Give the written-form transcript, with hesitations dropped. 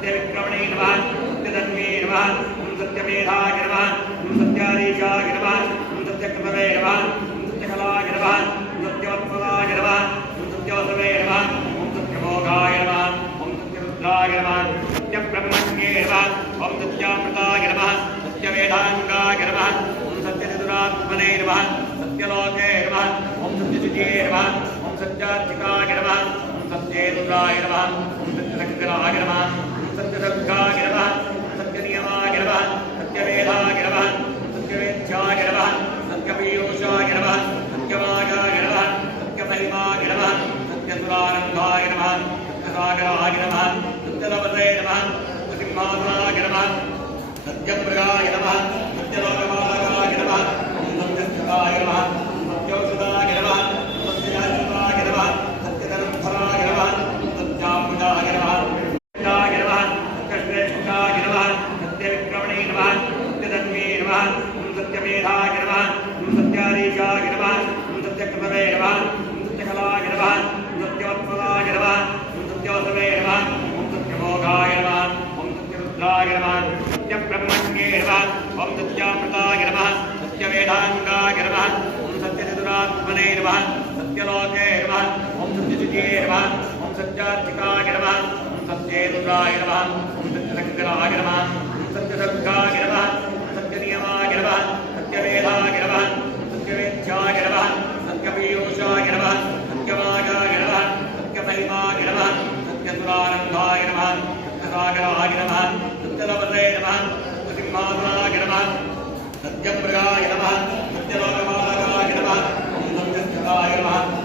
सत्यविक्रमणे नमः सत्यधन्वे नमः सत्यमेधाय नमः सत्याधीशाय नमः सत्यकृतवे नमः सत्यकलाय नमः सत्यवत्सलाय नमः सत्यवसवे नमः सत्यभोगाय नमः सत्यरुद्राय नमः सत्यब्रह्मण्ये नमः सत्यामृताय नमः सत्यवेदांगाय नमः सत्यचतुरात्मने नमः सत्यलोके नमः सत्यचिते नमः सत्यार्थिकाय नमः सत्येन्द्राय नमः सत्यशंकराय नमः सत्यदर्गाय नमः सत्यनियमाय नमः सत्यवेदाय नमः सत्यवेद्याय नमः सत्यपीयूषाय नमः सत्यमागाय नमः सत्यमहिमाय नमः सत्यसुरानन्दाय नमः सत्यसागराय नमः सत्यलवसे नमः सत्यसिंहासनाय नमः सत्यमृगाय नमः सत्यलोकपालकाय नमः सत्यस्थिताय नमः सत्यौषधाय नमः सत्ययाचिताय नमः सत्यधर्मफलाय नमः सत्यामृताय नमः सत्याय नमः सत्यश्रेष्ठाय नमः सत्यविक्रमणे नमः सत्यधन्वे नमः सत्यमेधाय नमः सत्याधीशाय नमः सत्यकृतवे नमः सत्यकलाय नमः सत्यवत्सलाय नमः सत्यवसवे नमः सत्यभोगाय नमः सत्यरुद्राय नमः सत्यब्रह्मण्ये नमः सत्यामृताय नमः सत्यवेदांगाय नमः सत्यचतुरात्मने नमः सत्यलोके नमः सत्यचिते नमः सत्यार्थिकाय नमः सत्येन्द्राय नमः सत्यशंकराय नमः सत्यदर्गाय नमः सत्यनियमाय नमः सत्यवेदाय नमः सत्यवेद्याय नमः सत्यपीयूषाय नमः सत्यमागाय नमः सत्यमहिमाय नमः सत्यसुरानन्दाय नमः सत्यसागराय नमः सत्यलवसे नमः सत्यसिंहासनाय नमः सत्यमृगाय नमः सत्यलोकपालकाय नमः सत्यस्थिताय नमः